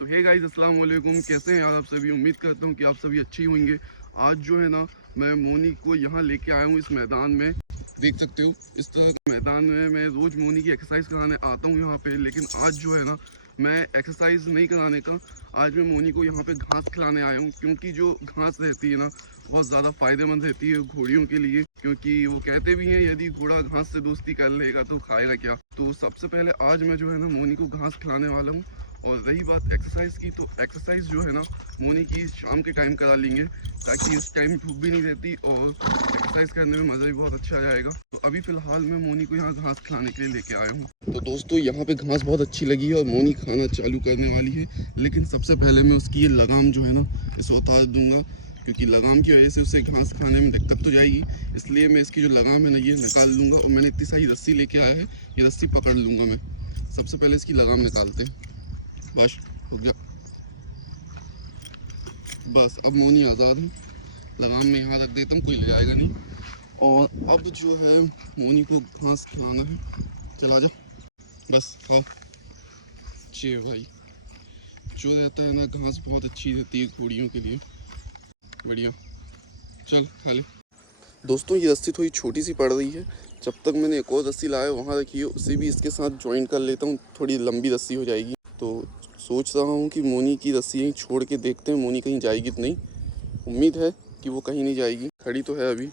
तो hey guys अस्सलाम वालेकुम, कैसे हैं आप सभी। उम्मीद करता हूँ कि आप सभी अच्छे ही होंगे। आज जो है ना, मैं मोनी को यहाँ लेके आया हूँ इस मैदान में। देख सकते हो इस तरह के मैदान में मैं रोज़ मोनी की एक्सरसाइज कराने आता हूँ यहाँ पे। लेकिन आज जो है ना, मैं एक्सरसाइज नहीं कराने का, आज मैं मोनी को यहाँ पे घास खिलाने आया हूँ। क्योंकि जो घास रहती है ना, बहुत ज़्यादा फ़ायदेमंद रहती है घोड़ियों के लिए। क्योंकि वो कहते भी हैं यदि घोड़ा घास से दोस्ती कर लेगा तो खाएगा क्या। तो सबसे पहले आज मैं जो है ना, मोनी को घास खिलाने वाला हूँ। और रही बात एक्सरसाइज की, तो एक्सरसाइज जो है ना, मोनी की शाम के टाइम करा लेंगे, ताकि उस टाइम धूप भी नहीं रहती और एक्सरसाइज करने में मज़ा भी बहुत अच्छा आ जाएगा। तो अभी फ़िलहाल मैं मोनी को यहाँ घास खिलाने के लिए लेके आया हूँ। तो दोस्तों, यहाँ पे घास बहुत अच्छी लगी है और मोनी खाना चालू करने वाली है। लेकिन सबसे पहले मैं उसकी ये लगाम जो है ना, इसे उतार दूंगा। क्योंकि लगाम की वजह से उसे घास खाने में दिक्कत तो जाएगी, इसलिए मैं इसकी जो लगाम है ना, ये निकाल लूँगा। और मैंने इतनी सारी रस्सी लेके आया है, ये रस्सी पकड़ लूँगा मैं। सबसे पहले इसकी लगाम निकालते हैं। बस हो गया। बस अब मोनी आज़ाद है। लगाम में यहाँ रख देता हूँ, कोई ले जाएगा नहीं। और अब जो है, मोनी को घास खिलाना है। चला जा, बस खाओ। चे भाई, जो रहता है ना, घास बहुत अच्छी रहती है घोड़ियों के लिए। बढ़िया, चल खा ले। दोस्तों, ये रस्सी थोड़ी छोटी सी पड़ रही है। जब तक मैंने एक और रस्सी लाया वहाँ रखी है, उसे भी इसके साथ ज्वाइन कर लेता हूँ, थोड़ी लंबी रस्सी हो जाएगी। तो सोच रहा हूँ कि मोनी की रस्सी यहीं छोड़ के देखते हैं, मोनी कहीं जाएगी तो नहीं। उम्मीद है कि वो कहीं नहीं जाएगी, खड़ी तो है अभी।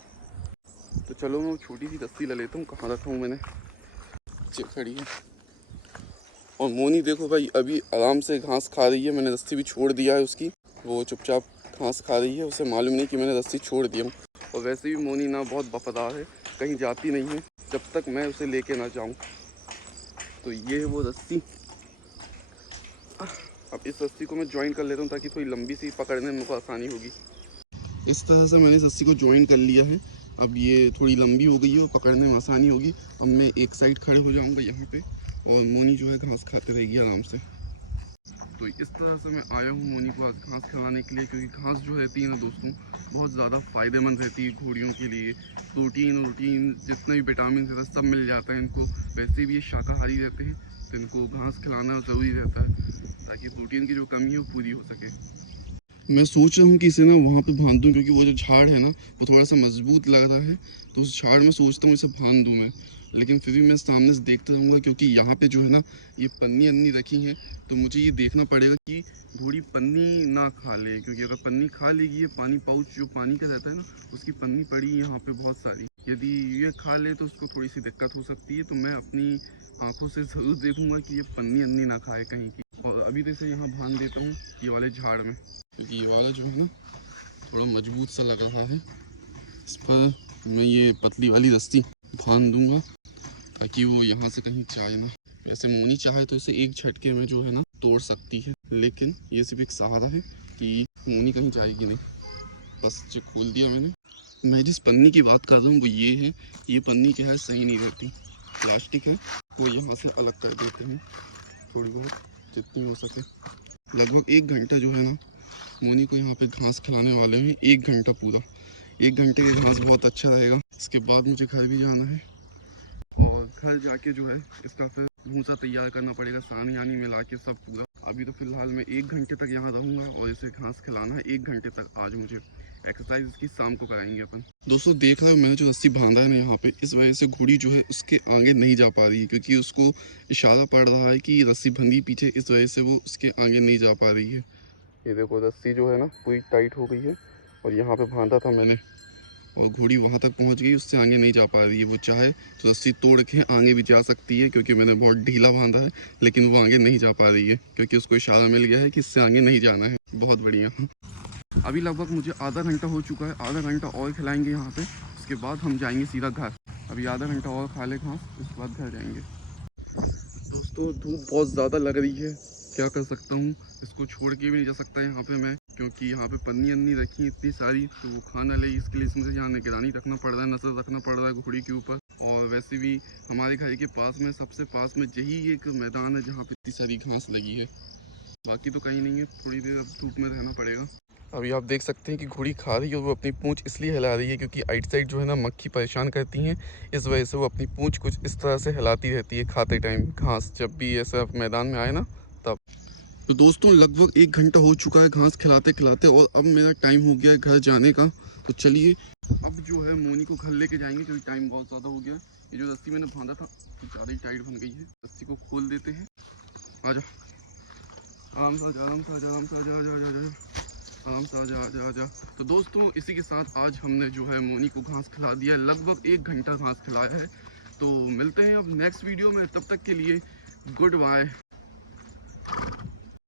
तो चलो मैं छोटी सी रस्सी ले लेता हूँ। कहाँ रखा हूँ मैंने, खड़ी है। और मोनी देखो भाई, अभी आराम से घास खा रही है। मैंने रस्सी भी छोड़ दिया है उसकी, वो चुपचाप घास खा रही है। उसे मालूम नहीं कि मैंने रस्सी छोड़ दिया हूँ। और वैसे भी मोनी ना बहुत वफादार है, कहीं जाती नहीं है जब तक मैं उसे लेके ना जाऊँ। तो ये है वो रस्सी। अब इस रस्सी को मैं ज्वाइन कर लेता हूँ, ताकि थोड़ी लंबी सी पकड़ने में मुझको आसानी होगी। इस तरह से मैंने इस रस्सी को ज्वाइन कर लिया है। अब ये थोड़ी लंबी हो गई है और पकड़ने में आसानी होगी। अब मैं एक साइड खड़े हो जाऊँगा यहाँ पे, और मोनी जो है घास खाते रहेगी आराम से। तो इस तरह से मैं आया हूँ मोनी को आज घास खिलाने के लिए। क्योंकि घास जो रहती है ना दोस्तों, बहुत ज़्यादा फ़ायदेमंद रहती है घोड़ियों के लिए। प्रोटीन जितने भी विटामिन रहता है सब मिल जाता है इनको। वैसे भी ये शाकाहारी रहते हैं, तो इनको घास खिलाना ज़रूरी रहता है, ताकि प्रोटीन की जो कमी है वो पूरी हो सके। मैं सोच रहा हूँ कि इसे ना वहाँ पे बांध दूँ, क्योंकि वो जो झाड़ है ना, वो थोड़ा सा मजबूत लग रहा है। तो उस झाड़ में सोचता हूँ इसे बांध दूँ मैं। लेकिन फिर भी मैं सामने से देखता रहूँगा, क्योंकि यहाँ पे जो है ना, ये पन्नी अन्नी रखी है। तो मुझे ये देखना पड़ेगा कि घोड़ी पन्नी ना खा ले। क्योंकि अगर पन्नी खा लेगी, ये पानी पाउच जो पानी का रहता है ना, उसकी पन्नी पड़ी है यहाँ पे बहुत सारी। यदि ये खा ले तो उसको थोड़ी सी दिक्कत हो सकती है। तो मैं अपनी आँखों से ज़रूर देखूँगा कि ये पन्नी अन्नी ना खाए कहीं की। और अभी तो इसे यहाँ बांध देता हूँ, ये वाले झाड़ में। क्योंकि ये वाला जो है ना, थोड़ा मजबूत सा लग रहा है। इस पर मैं ये पतली वाली रस्सी बांध दूंगा, ताकि वो यहाँ से कहीं जाए ना। वैसे मोनी चाहे तो इसे एक झटके में जो है ना तोड़ सकती है, लेकिन ये सिर्फ एक सहारा है कि मोनी कहीं जाएगी नहीं। बस जो खोल दिया मैंने। मैं जिस पन्नी की बात कर रहा हूँ वो ये है। ये पन्नी क्या है, सही नहीं रहती, प्लास्टिक है। वो यहाँ से अलग कर देते हैं थोड़ी बहुत, जितनी हो सके। लगभग 1 घंटा जो है ना, मोनी को यहाँ पे घास खिलाने वाले हैं। 1 घंटा पूरा, 1 घंटे की घास बहुत अच्छा रहेगा। इसके बाद मुझे घर भी जाना है, और घर जाके जो है इसका फिर भूसा तैयार करना पड़ेगा, सानी यानी मिला के सब पूरा। अभी तो फिलहाल मैं 1 घंटे तक यहाँ रहूँगा और इसे घास खिलाना है 1 घंटे तक। आज मुझे एक्सरसाइज इसकी शाम को कराएंगे अपन। दोस्तों, देखा है मैंने जो रस्सी बांधा है ना यहाँ पे, इस वजह से घोड़ी जो है उसके आगे नहीं जा पा रही है। क्योंकि उसको इशारा पड़ रहा है कि रस्सी बंधी पीछे, इस वजह से वो उसके आगे नहीं जा पा रही है। ये देखो, रस्सी जो है ना पूरी टाइट हो गई है, और यहाँ पे बांधा था मैंने, और घोड़ी वहाँ तक पहुँच गई, उससे आगे नहीं जा पा रही है। वो चाहे तो रस्सी तोड़ के आगे भी जा सकती है, क्योंकि मैंने बहुत ढीला बांधा है। लेकिन वो आगे नहीं जा पा रही है, क्योंकि उसको इशारा मिल गया है कि इससे आगे नहीं जाना है। बहुत बढ़िया। अभी लगभग मुझे आधा घंटा हो चुका है। आधा घंटा और खिलाएंगे यहाँ पे, उसके बाद हम जाएंगे सीधा घर। अभी आधा घंटा और खा ले घास, उसके बाद घर जाएंगे। दोस्तों, धूप बहुत ज़्यादा लग रही है, क्या कर सकता हूँ। इसको छोड़ के भी नहीं जा सकता यहाँ पे मैं, क्योंकि यहाँ पे पन्नी अन्नी रखी है इतनी सारी, तो वो खा ना ले। इसके लिए मुझे यहाँ निगरानी रखना पड़ रहा है, नजर रखना पड़ रहा है घोड़ी के ऊपर। और वैसे भी हमारे घर के पास में, सबसे पास में यही एक मैदान है जहाँ पे इतनी सारी घास लगी है। बाकी तो कहीं नहीं है। थोड़ी देर अब धूप में रहना पड़ेगा। अभी आप देख सकते हैं कि घोड़ी खा रही है, और वो अपनी पूंछ इसलिए हिला रही है क्योंकि आइट साइड जो है ना, मक्खी परेशान करती हैं। इस वजह से वो अपनी पूंछ कुछ इस तरह से हिलाती रहती है खाते टाइम घास, जब भी ऐसा मैदान में आए ना तब। तो दोस्तों लगभग 1 घंटा हो चुका है घास खिलाते खिलाते और अब मेरा टाइम हो गया है घर जाने का। तो चलिए अब जो है मोनी को घर लेके जाएंगे क्योंकि टाइम बहुत ज़्यादा हो गया है। ये जो रस्सी मैंने बांधा था ज़्यादा ही टाइट बन गई है। रस्सी को खोल देते हैं। आजा आराम से आजा, आराम से आजा, आराम से आजा, आजा आजा आजा, आराम से आजा, आजा आजा। तो दोस्तों इसी के साथ आज हमने जो है मोनी को घास खिला दिया है। लगभग 1 घंटा घास खिलाया है। तो मिलते हैं अब नेक्स्ट वीडियो में, तब तक के लिए गुड बाय।